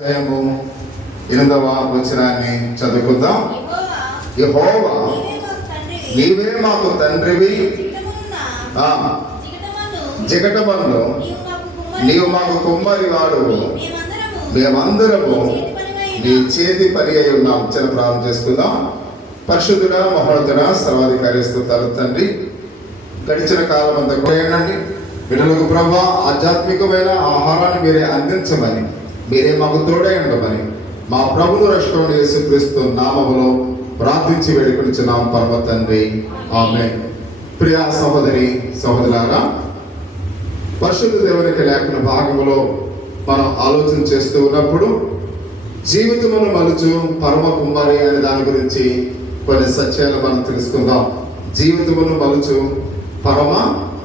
8వ వచనాన్ని చదువుకుందాం. యెహోవా నీవే మాకు తండ్రివి, జిగటమన్ను నీవు మాకు కుమ్మరి వాడు, మేమందరము నీ చేతి పని అయి ఉన్నాం. చిన్న ప్రారంభం చేసుకుందాం. పరిశుద్ధుడా, మహోన్నతుడా, సర్వాధికారి స్తుతులు తండ్రి, గడిచిన కాలం అంతా కోయండి. బిడ్డలకు ప్రభా ఆధ్యాత్మికమైన ఆహారాన్ని మీరే అందించమని, మీరే మాకు తోడై ఉండమని మా ప్రభువు రక్షకుడు యేసుక్రీస్తు నామములో ప్రార్థించి వేడుకొనిచున్నాం పరమ తండ్రి, ఆమేన్. ప్రియ సహోదరి సహోదరులారా, పరిశుద్ధ దేవునికి లేఖన భాగములో మనం ఆలోచన చేస్తూ ఉన్నప్పుడు జీవితమును మలుచు పరమ కుమారి అనే దాని గురించి కొన్ని సత్యాలు మనం తెలుసుకుందాం. జీవితమును మలుచు పరమ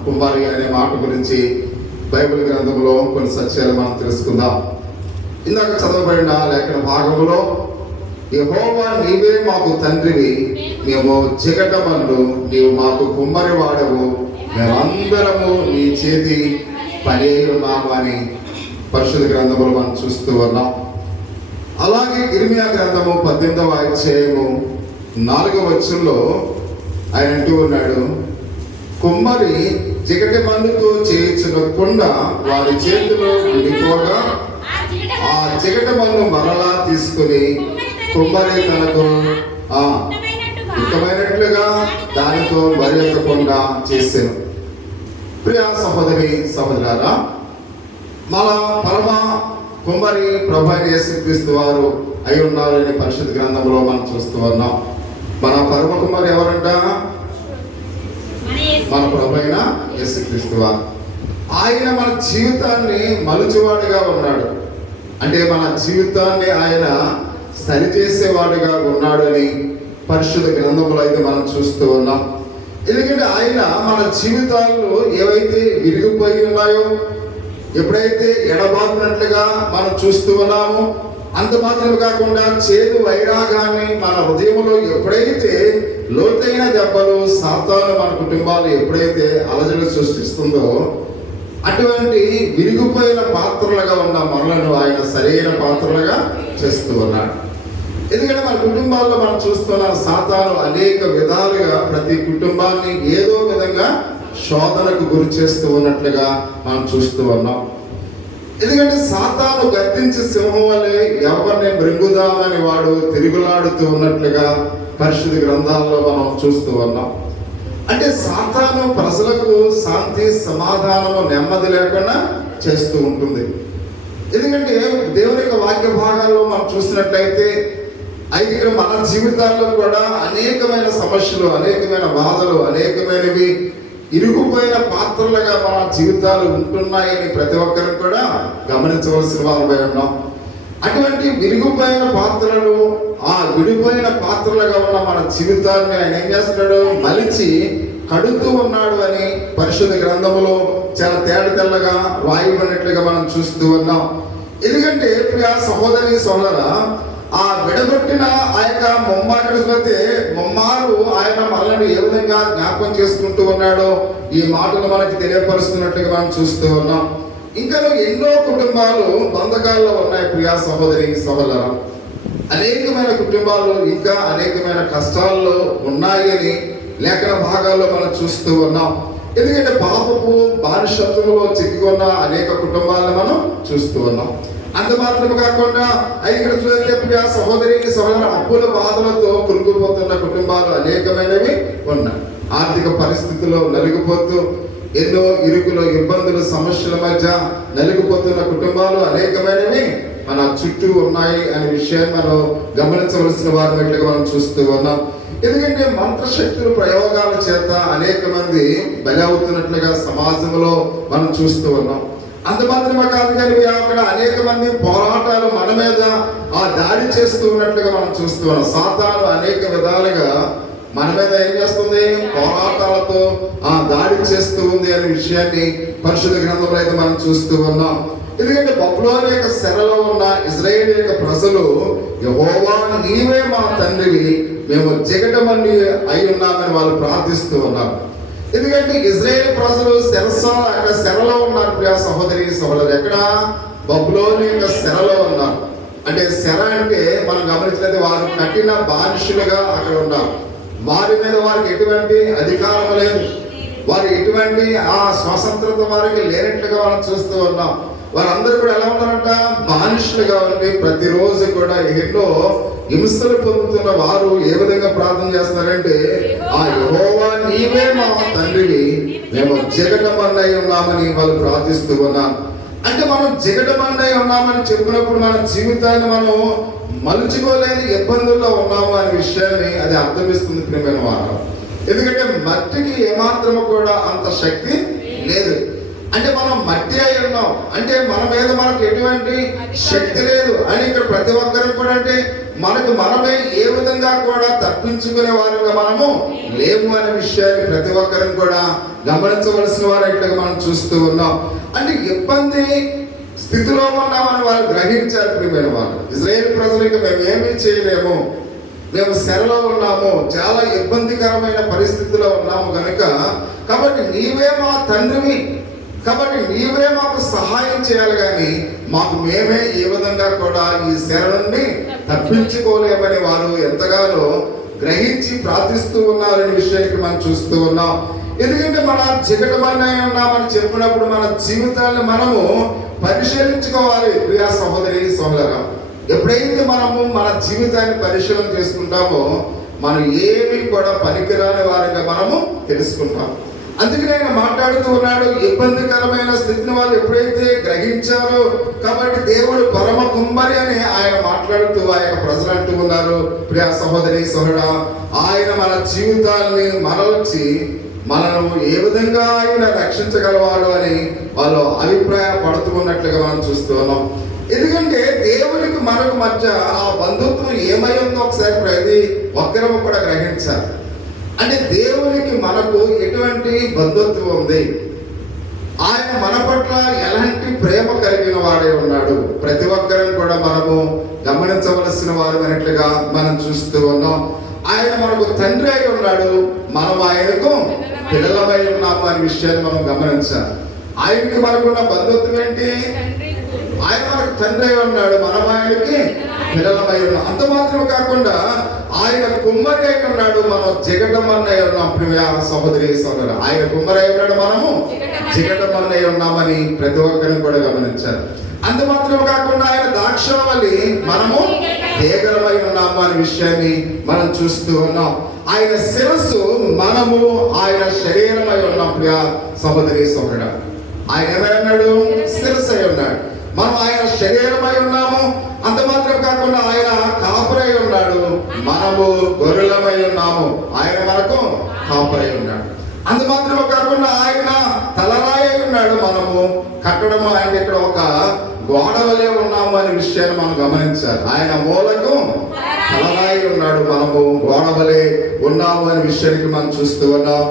కుమారి అనే మాట గురించి బైబిల్ గ్రంథంలో కొన్ని సత్యాలు మనం తెలుసుకుందాం. ఇందాక చదవబడిన లేఖన భాగంలో యెహోవా నీవే మాకు తండ్రివి, మేము జిగటమన్ను నీవు మాకు కుమ్మరి వాడవు, మేమందరము నీ చేతి పని ఉన్నాము అని పరిశుద్ధ గ్రంథములు మనం చూస్తూ ఉన్నాం. అలాగే ఇర్మియా గ్రంథము 18వ అధ్యాయము 4వ వచనంలో ఆయన అంటూ ఉన్నాడు, కుమ్మరి జిగటి మన్నుతో చేయించిన కుండ వారి చేతిలో విడిపోగా ఆ జిగట మన్ను మరలా తీసుకుని కుమ్మరి తనకు ఇష్టమైనట్లుగా దానితో మరి ఒక కుండ చేసాను. ప్రియ సహోదరి సహోదరులారా, మన పరమ కుమ్మరి ప్రభు యేసుక్రీస్తు వారు అయి ఉన్నారని పరిశుద్ధ గ్రంథంలో మనం చూస్తూ ఉన్నాం. మన పరమ కుమ్మరి ఎవరంట? మన ప్రభు అయిన యేసుక్రీస్తు వారు. ఆయన మన జీవితాన్ని మలుచువాడుగా ఉన్నాడు. అంటే మన జీవితాన్ని ఆయన సరిచేసేవాడుగా ఉన్నాడు అని పరిశుద్ధ గ్రంథంలో అయితే మనం చూస్తూ ఉన్నాం. ఎందుకంటే ఆయన మన జీవితాల్లో ఏవైతే విరిగిపోయి ఉన్నాయో, ఎప్పుడైతే ఎడబాపినట్లుగా మనం చూస్తూ ఉన్నామో, అంత మాత్రమే కాకుండా చేదు వైరాగాన్ని మన హృదయంలో ఎప్పుడైతే లోతైన దెబ్బలు సాతాను మన కుటుంబాలు ఎప్పుడైతే అలజడి సృష్టిస్తుందో, అటువంటి విరిగిపోయిన పాత్రలుగా ఉన్న మనలను ఆయన సరైన పాత్రలుగా చేస్తూ ఉన్నాడు. ఎందుకంటే మన కుటుంబాల్లో మనం చూస్తున్న సాతాను అనేక విధాలుగా ప్రతి కుటుంబాన్ని ఏదో విధంగా శోధనకు గురి చేస్తూ ఉన్నట్లుగా మనం చూస్తూ ఉన్నాం. ఎందుకంటే సాతాను గద్దించి సింహం వలె ఎవరిని మృంగుదామని వాడు తిరుగులాడుతూ ఉన్నట్లుగా పరిశుద్ధ గ్రంథాల్లో మనం చూస్తూ ఉన్నాం. అంటే సాతాను ప్రజలకు శాంతి సమాధానము నెమ్మది లేకుండా చేస్తూ ఉంటుంది. ఎందుకంటే దేవుని యొక్క వాక్య భాగాల్లో మనం చూసినట్లయితే అయితే మన జీవితాల్లో కూడా అనేకమైన సమస్యలు, అనేకమైన బాధలు, అనేకమైనవి ఇరుకుపోయిన పాత్రలుగా మన జీవితాలు ఉంటున్నాయని ప్రతి ఒక్కరు కూడా గమనించవలసిన వారమై ఉన్నాం. అటువంటి విరిగిపోయిన పాత్రలు, ఆ విడిపోయిన పాత్రలుగా ఉన్న మన జీవితాన్ని ఆయన ఏం చేస్తున్నాడు? మలిచి కడుతూ ఉన్నాడు అని పరిశుద్ధ గ్రంథములో చాలా తేటతెల్లగా రాయబడినట్లుగా మనం చూస్తూ ఉన్నాం. ఎందుకంటే ప్రియ సహోదరి సోదర, ఆ విడగొట్టిన ఆ యొక్క ముమ్మారు ఆయన మనల్ని ఏ విధంగా జ్ఞాపకం చేసుకుంటూ ఉన్నాడో ఈ మాటలు మనకి తెలియపరుస్తున్నట్లుగా మనం చూస్తూ ఉన్నాం. ఇంకా ఎన్నో కుటుంబాలు బంధకాల్లో ఉన్నాయి ప్రియా సహోదరి సహోదర. అనేకమైన కుటుంబాలు ఇంకా అనేకమైన కష్టాల్లో ఉన్నాయని లేఖన భాగాల్లో మనం చూస్తూ ఉన్నాం. ఎందుకంటే పాపపు బానిసత్వంలో చిక్కుకున్న అనేక కుటుంబాలను మనం చూస్తూ ఉన్నాం. అంత మాత్రమే కాకుండా ఇక్కడ సహోదరి సహోదర అప్పుల బాధలతో కురుకుపోతున్న కుటుంబాలు అనేకమైనవి ఉన్నాయి. ఆర్థిక పరిస్థితుల్లో నలిగిపోతూ ఎన్నో ఇరుకులు, ఇబ్బందులు, సమస్యల మధ్య నలిగిపోతున్న కుటుంబాలు అనేకమైనవి మన చుట్టూ ఉన్నాయి అనే విషయాన్ని మనం గమనించవలసిన వారిగా మనం చూస్తూ ఉన్నాం. ఎందుకంటే మంత్రశక్తుల ప్రయోగాల చేత అనేక మంది బలి అవుతున్నట్లుగా సమాజంలో మనం చూస్తూ ఉన్నాం. అంత మాత్రమే కాదు కానీ అక్కడ అనేక మంది పోరాటాలు మన మీద ఆ దాడి చేస్తూ ఉన్నట్లుగా మనం చూస్తూ ఉన్నాం. సాతాను అనేక విధాలుగా మన మీద ఏం చేస్తుంది? పోరాటాలతో ఆ దాడి చేస్తూ ఉంది అనే విషయాన్ని పరిశుద్ధ గ్రంథంలో అయితే మనం చూస్తూ ఉన్నాం. ఎందుకంటే బబులోను యొక్క చెరలో ఉన్న ఇశ్రాయేలు యొక్క ప్రజలు యెహోవా నీవే మా తండ్రివి, మేము జిగటమన్ను అయి ఉన్నామని వాళ్ళు ప్రార్థిస్తూ ఉన్నారు. ఎందుకంటే ఇశ్రాయేలు ప్రజలు చెరలో ఉన్నారు ప్రియ సహోదరి సహోదరు. ఎక్కడ? బబులోను యొక్క చెరలో ఉన్నారు. అంటే శర అంటే మనం గమనించినది వారు కఠిన బానిసలుగా అక్కడ ఉన్నారు. వారి మీద వారికి ఎటువంటి అధికారం లేదు, వారు ఎటువంటి ఆ స్వతంత్రత వారికి లేనట్లుగా మనం చూస్తూ ఉన్నాం. వారందరూ కూడా ఎలా ఉన్నారంట, బానిసలుగా ఉండి ప్రతిరోజు కూడా ఎన్నో హింసలు పొందుతున్న వారు ఏ విధంగా ప్రార్థన చేస్తున్నారంటే, ఆ యెహోవా నీవే మా తండ్రివి, మేము జగడమన్నై ఉన్నామని వాళ్ళు ప్రార్థిస్తూ ఉన్నారు. అంటే మనం జగడమన్నై ఉన్నామని చెప్పినప్పుడు మన జీవితాన్ని మనం మలుచుకోలేని ఇబ్బందుల్లో ఉన్నాము అనే విషయాన్ని అది అర్థమిస్తుంది ప్రియమైన వారు. ఎందుకంటే మట్టికి ఏమాత్రము కూడా అంత శక్తి లేదు. అంటే మనం మట్టి అయి ఉన్నాం అంటే మన మీద మనకు ఎటువంటి శక్తి లేదు అని ఇక్కడ ప్రతి ఒక్కరు కూడా అంటే మనకు మనమే ఏ విధంగా కూడా తప్పించుకునే వారుగా మనము లేము అనే విషయాన్ని ప్రతి ఒక్కరం కూడా గమనించవలసిన వారైట్లుగా మనం చూస్తూ ఉన్నాం. అంటే ఇబ్బంది స్థితిలో ఉన్నామని వారు గ్రహించారు ప్రియమైన వారు. ఇజ్రాయేల్ ప్రజలకు మేము ఏమీ చేయలేము, మేము శరలో ఉన్నాము, చాలా ఇబ్బందికరమైన పరిస్థితిలో ఉన్నాము కనుక కాబట్టి నీవే మా తండ్రివి, కాబట్టి నీవే మాకు సహాయం చేయాలి, కానీ మాకు మేమే ఏ విధంగా కూడా ఈ శర నుండి తప్పించుకోలేమని వారు ఎంతగానో గ్రహించి ప్రార్థిస్తూ ఉన్నారనే విషయానికి మనం చూస్తూ ఉన్నాం. ఎందుకంటే మన జగడమన్నై ఉన్నామని చెప్పినప్పుడు మన జీవితాన్ని మనము పరిశీలించుకోవాలి. ప్రియా సహోదరి సహోదరా, ఎప్పుడైతే మనము మన జీవితాన్ని పరిశీలన చేసుకుంటామో మనం ఏమి కూడా పనికిరాని వారిగా మనము తెలుసుకుంటాం. అందుకని ఆయన మాట్లాడుతూ ఉన్నాడు, ఇబ్బందికరమైన స్థితిని వాళ్ళు ఎప్పుడైతే గ్రహించారో కాబట్టి దేవుడు పరమ కుమ్మరి అని ఆయన మాట్లాడుతూ ఆయన ప్రజలు అంటూ ఉన్నారు. ప్రియా సహోదరి సహోదరా, ఆయన మన జీవితాన్ని మరల్చి మనము ఏ విధంగా ఆయన రక్షించగలవాడు అని వాళ్ళు అభిప్రాయపడుతూ ఉన్నట్లుగా మనం చూస్తూ ఉన్నాం. ఎందుకంటే దేవునికి మనకు మధ్య ఆ బంధుత్వం ఏమై ఉందో ఒకసారి ప్రతి ఒక్కరము కూడా గ్రహించాలి. అంటే దేవునికి మనకు ఎటువంటి బంధుత్వం ఉంది, ఆయన మన పట్ల ఎలాంటి ప్రేమ కలిగిన వాడే ఉన్నాడు, ప్రతి ఒక్కరం కూడా మనము గమనించవలసిన వారు అన్నట్లుగా మనం చూస్తూ ఉన్నాం. ఆయన మనకు తండ్రి అయి ఉన్నాడు, మనం ఆయనకు పిల్లలమై ఉన్నాము అనే విషయాన్ని మనం గమనించాలి. ఆయనకి మనకున్న బంధుత్వం ఏంటి, ఆయన మనకు తండ్రి అయి ఉన్నాడు, మనం ఆయనకి పిల్లలమై ఉన్నాం. అంత మాత్రం కాకుండా ఆయన కుమ్మరి అయి ఉన్నాడు, మనం జగడమన్నై ఉన్నాం. ప్రియ సహోదరి సహోదరు, ఆయన కుమ్మరి అయి ఉన్నాడు, మనము జగడమన్నై ఉన్నామని ప్రతి ఒక్కరిని కూడా గమనించాలి. అంత మాత్రం కాకుండా ఆయన ద్రాక్షావళి, మనము తీగలమై ఉన్నాము అనే విషయాన్ని మనం చూస్తూ ఉన్నాం. ఆయన శిరస్సు, మనము ఆయన శరీరమై ఉన్నాం. ప్రియ సహోదరి సహోదరుడా, ఆయన ఏమై ఉన్నాడు, శిరస్సు అయి ఉన్నాడు, మనం ఆయన శరీరమై ఉన్నాము. అంత మాత్రం కాకుండా ఆయన కాపురై ఉన్నాడు, మనము గొర్రెలమై ఉన్నాము, ఆయన మనకు కాపురై ఉన్నాడు. అంత మాత్రం కాకుండా ఆయన తలరాయి ఉన్నాడు, మనము కట్టడం ఆయన ఇక్కడ ఒక గోడ వలె ఉన్నాము అనే విషయాన్ని మనం గమనించాలి. ఆయన మూలకు తలరాయి ఉన్నాడు, మనము గోడ వలె ఉన్నాము అనే విషయానికి మనం చూస్తూ ఉన్నాం.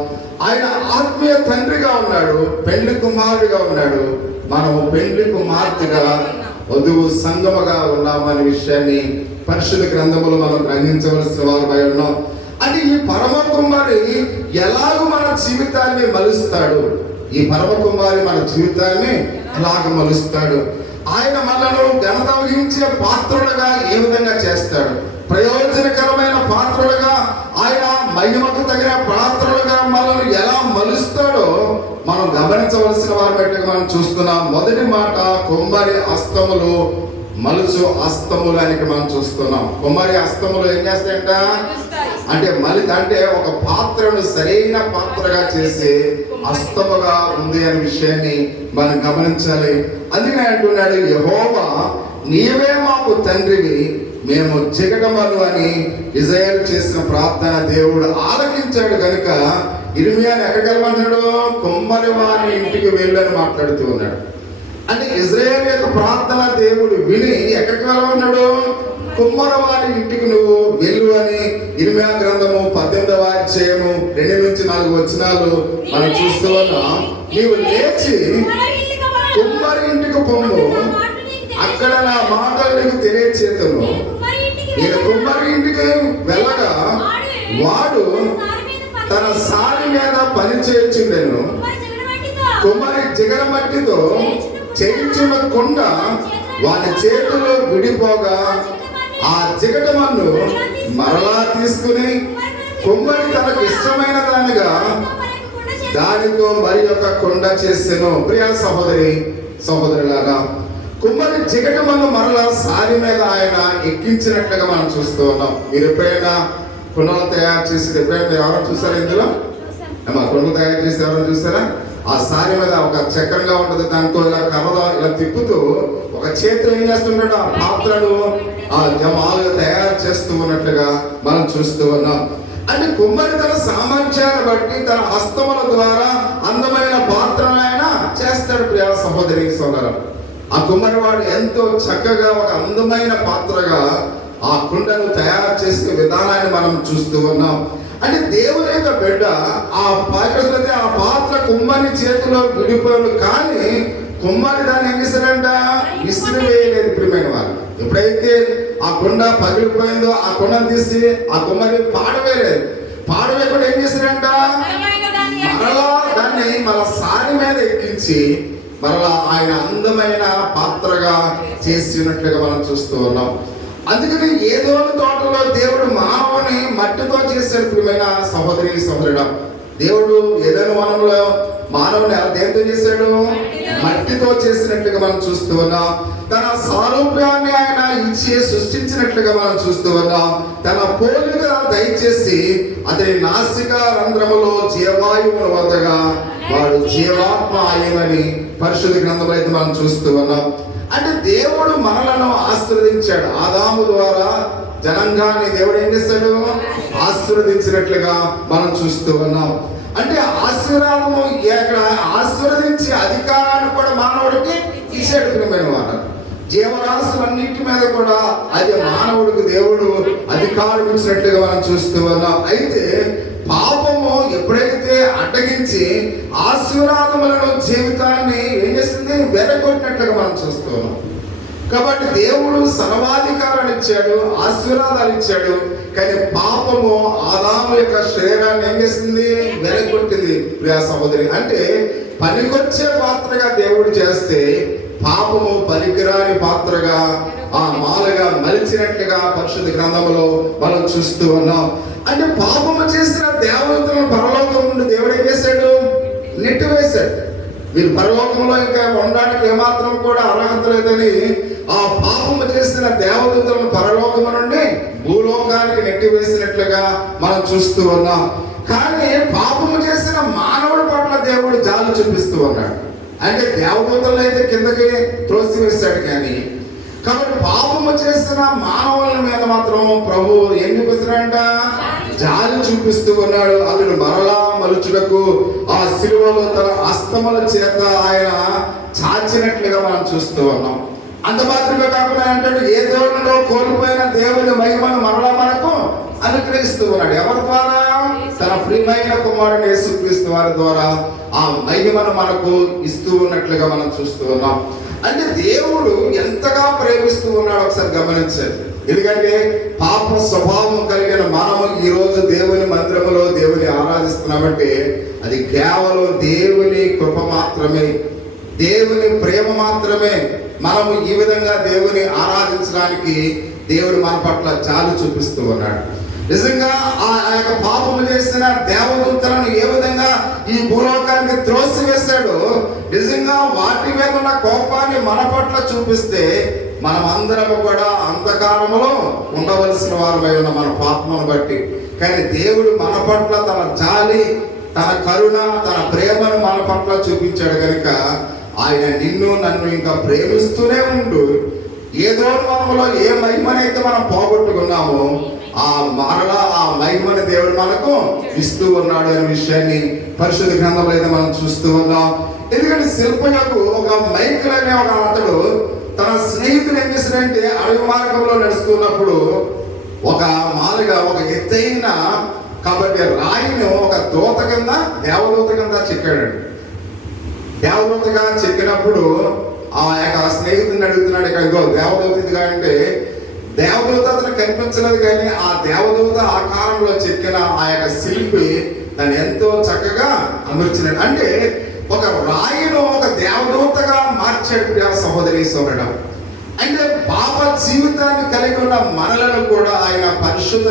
ఆయన ఆత్మీయ తండ్రిగా ఉన్నాడు, పెళ్లి కుమారుడిగా ఉన్నాడు, మనము పెళ్లి కుమార్తెగా వధువు సంగముగా ఉన్నాము అనే విషయాన్ని పరిశుద్ధ గ్రంథములు మనం గ్రహించవలసిన వారమై ఉన్నాం. అంటే ఈ పరమ కుమారి ఎలాగూ మన జీవితాన్ని మలుస్తాడు, ఈ పరమ కుమారి మన జీవితాన్ని ఎలాగ మలుస్తాడు, ఆయన మనను ఘనత వహించే పాత్రులుగా ఏ విధంగా చేస్తాడు, ప్రయోజనకరమైన పాత్రులుగా, ఆయన మహిమకు తగిన పాత్రులుగా మనల్ని ఎలా మలుస్తాడో మనం గమనించవలసిన వారి బట్టి మనం చూస్తున్నాం. మొదటి మాట, కుమ్మరి హస్తములు మలుచు హస్తములు అని మనం చూస్తున్నాం. కుమ్మరి హస్తములు ఏం చేస్తాయంట అంటే అంటే ఒక పాత్రను సరైన పాత్రగా చేసి హస్తముగా ఉంది అనే విషయాన్ని మనం గమనించాలి. అందుకని అంటున్నాడు, యెహోవా నీవే మాకు తండ్రివి, మేము జగడమను అని ఇజ్రాయేలు చేసిన ప్రార్థన దేవుడు ఆలకించాడు కనుక ఇర్మియాని ఎక్కడికి వెళ్ళమన్నాడు, కుమ్మరి వారి ఇంటికి వెళ్ళని మాట్లాడుతూ ఉన్నాడు. అంటే ఇజ్రాయేల్ యొక్క ప్రార్థన దేవుడు విని ఎక్కడికి వెళ్ళమన్నాడు, కుమ్మరి వారి ఇంటికి నువ్వు వెళ్ళు అని ఇర్మియా గ్రంథము 18వ అధ్యాయము 2-4 వచనాలు మనం చూస్తూ ఉన్నాం. నీవు లేచి కుమ్మరి ఇంటికి పొమ్ము, అక్కడ నా మాటలు నీకు తెలియచేతును. నేను కుమ్మరి ఇంటికి వెళ్ళగా వాడు తన సారి మీద పని చేయించుండెను, కుమ్మరి జిగర మట్టితో చేయించిన కొండ వాని చేతులు విడిపోగా ఆ జిగటమన్ను మరలా తీసుకుని కుమ్మరి తనకు ఇష్టమైన దానిగా దానితో మరి ఒక కొండ చేసెను. ప్రియ సహోదరి సహోదరులారా, కుమ్మరి జిగటమన్ను మరలా సారి మీద ఆయన ఎక్కించినట్లుగా మనం చూస్తూ ఉన్నాం. మీరు ఎప్పుడైనా కుండలు తయారు చేసి ఎప్పుడైనా ఎవరైనా చూసారా? ఇందులో కుండలు తయారు చేసి ఎవరైనా చూసారా? ఆ సారి మీద ఒక చక్రంగా ఉంటుంది, దాంతో ఇలా కర్రలో ఇలా తిప్పుతూ ఒక చేతిలో ఏం చేస్తుంటాడు, ఆ పాత్రలు ఆ జమాలుగా తయారు చేస్తూ ఉన్నట్లుగా మనం చూస్తూ ఉన్నాం. అంటే కుమ్మరి తన సామర్థ్యాన్ని బట్టి తన హస్తముల ద్వారా అందమైన పాత్రను ఆయన చేస్తాడు. ప్రియ సహోదరి సోదరం, ఆ కుమ్మరి వాడు ఎంతో చక్కగా ఒక అందమైన పాత్రగా ఆ కుండను తయారు చేసే విధానాన్ని మనం చూస్తూ ఉన్నాం. అంటే దేవుని యొక్క బిడ్డ ఆ పాత్ర కుమ్మరి చేతిలో విడిపోయాడు, కానీ కుమ్మరి దాన్ని ఏం చేశాడంట, విసిరి వేయలేదు. ప్రియమైన వారు, ఎప్పుడైతే ఆ కుండ పగిలిపోయిందో ఆ కుండను తీసి ఆ కుమ్మరి పాడవేయలేదు. పాడవేయకుండా ఏం చేశాడంట, మరలా దాన్ని మన సారి మీద ఎక్కించి మరలా ఆయన అందమైన పాత్రగా చేసినట్లుగా మనం చూస్తూ ఉన్నాం. అందుకని ఏదో తోటలో దేవుడు మానవుని మట్టితో చేశాడు. ప్రియమైన సహోదరి సహోదరుడా, దేవుడు ఏదైనా వనంలో మానవుని దేంతో చేశాడు, మట్టితో చేసినట్లుగా మనం చూస్తూ ఉన్నాం. తన సారూప్యాన్ని ఆయన ఇచ్చి సృష్టించినట్లుగా మనం చూస్తూ ఉన్నాం. తన పోలిక దయచేసి అతని నాసిక రంధ్రములో జీవాయువును వదగా వాడు జీవాత్మ ఆయనని పరిశుద్ధ గ్రంథంలో అయితే మనం చూస్తూ ఉన్నాం. అంటే దేవుడు మనలను ఆశీర్వదించాడు. ఆదాము ద్వారా జనాంగాన్ని దేవుడు ఏం చేశాడు, ఆశీర్వదించినట్లుగా మనం చూస్తూ ఉన్నాం. అంటే ఆశీర్వాదము ఇక్కడ ఆశీర్వదించి అధికారాన్ని కూడా మానవుడికి ఇచ్చేటమైన వారు. జీవరాశులన్నింటి మీద కూడా అది మానవుడికి దేవుడు అధికారం ఇచ్చినట్లుగా మనం చూస్తూ ఉన్నాం. అయితే పాపము ఎప్పుడైతే అడ్డగించి ఆశీర్వాదములను జీవితాన్ని ఏం చేస్తుంది, వెరగొట్టినట్లుగా మనం చూస్తూ ఉన్నాం. కాబట్టి దేవుడు సర్వాధికారాలు ఇచ్చాడు, ఆశీర్వాదాలు ఇచ్చాడు, కానీ పాపము ఆదాము యొక్క శరీరాన్ని ఏం చేస్తుంది, వెరగొట్టింది. ప్రియ సహోదరి, అంటే పనికొచ్చే పాత్రగా దేవుడు చేస్తే పాపము పనికిరాని పాత్రగా ఆ మాలగా మలిచినట్లుగా పరిశుద్ధ గ్రంథంలో మనం చూస్తూ ఉన్నాం. అంటే పాపము చేసిన దేవతలను పరలోకం నుండి దేవుడు ఏం చేశాడు, నెట్టివేశాడు. వీరు పరలోకంలో ఇంకా ఉండడానికి ఏమాత్రం కూడా అర్హత లేదని ఆ పాపము చేసిన దేవదూతలను పరలోకము నుండి భూలోకానికి నెట్టివేసినట్లుగా మనం చూస్తూ ఉన్నాం. కానీ పాపము చేసిన మానవుడి పట్ల దేవుడు జాలి చూపిస్తూ ఉన్నాడు. అంటే దేవదూతలను అయితే కిందకి త్రోసివేశాడు, కానీ కాబట్టి పాపము చేసిన మానవుల మీద మాత్రం ప్రభు ఏం చూపిస్తున్నాడంట, జాలి చూపిస్తూ ఉన్నాడు. అతడు మరలా మలుచుటకు ఆ శిలువలో తన హస్తముల చేత ఆయన చాచినట్లుగా మనం చూస్తూ ఉన్నాం. అంత మాత్రమే కాకుండా అంటాడు, ఏ దేవుడిలో కోల్పోయిన దేవుని మహిమను మరలా మనకు అనుగ్రహిస్తూ ఉన్నాడు. ఎవరి ద్వారా, తన ప్రియమైన కుమారుని యేసుక్రీస్తు వారి ద్వారా ఆ మహిమను మనకు ఇస్తూ ఉన్నట్లుగా మనం చూస్తూ ఉన్నాం. అంటే దేవుడు ఎంతగా ప్రేమిస్తూ ఉన్నాడు ఒకసారి గమనించాలి. ఎందుకంటే పాప స్వభావం కలిగిన మనము ఈ రోజు దేవుని మందిరములో దేవుని ఆరాధిస్తున్నామంటే అది కేవలం దేవుని కృప మాత్రమే, దేవుని ప్రేమ మాత్రమే. మనము ఈ విధంగా దేవుని ఆరాధించడానికి దేవుడు మన పట్ల జాలి చూపిస్తూ ఉన్నాడు. నిజంగా ఆ యొక్క పాపము చేసిన దేవదూతలను ఏ విధంగా ఈ భూలోకానికి త్రోసివేశాడో, నిజంగా వాటి మీద ఉన్న కోపాన్ని మన పట్ల చూపిస్తే మనం అందరము కూడా అంధకారములో ఉండవలసిన వారమై ఉన్న మన పాపమును బట్టి. కానీ దేవుడు మన పట్ల తన జాలి, తన కరుణ, తన ప్రేమను మన పట్ల చూపించాడు కనుక ఆయన నిన్ను నన్ను ఇంకా ప్రేమిస్తూనే ఉండు. ఏదో మనములో ఏ మహిమనైతే మనం పోగొట్టుకున్నామో ఆ మరలా ఆ మహిమని దేవుడు మనకు ఇస్తూ ఉన్నాడు అనే విషయాన్ని పరిశుద్ధ గ్రంథంలో అయితే మనం చూస్తూ ఉన్నాం. ఎందుకంటే శిల్పకు ఒక మైకిల్ అనే ఒక అతడు తన స్నేహితుడు ఏం చేశాడంటే అడవి మార్గంలో నడుస్తున్నప్పుడు ఒక మాలుగా ఒక ఎత్తైన కాబట్టి రాయిని ఒక దూత కింద దేవదూత కింద చెక్కాడు. దేవదూతగా చెక్కినప్పుడు ఆ యొక్క స్నేహితుడిని అడుగుతున్నాడు, ఇక్కడ దేవదూతగా అంటే దేవదూత అతను కనిపించలేదు, కానీ ఆ దేవదూత ఆకారంలో చెక్కిన ఆ యొక్క శిల్పి దాన్ని ఎంతో చక్కగా అమర్చినాడు. అంటే ఒక రాయిను ఒక దేవదూతగా మార్చాడు. సహోదరి సోదరుడు, అంటే పాప జీవితాన్ని కలిగి ఉన్న మనలను కూడా ఆయన పరిశుద్ధ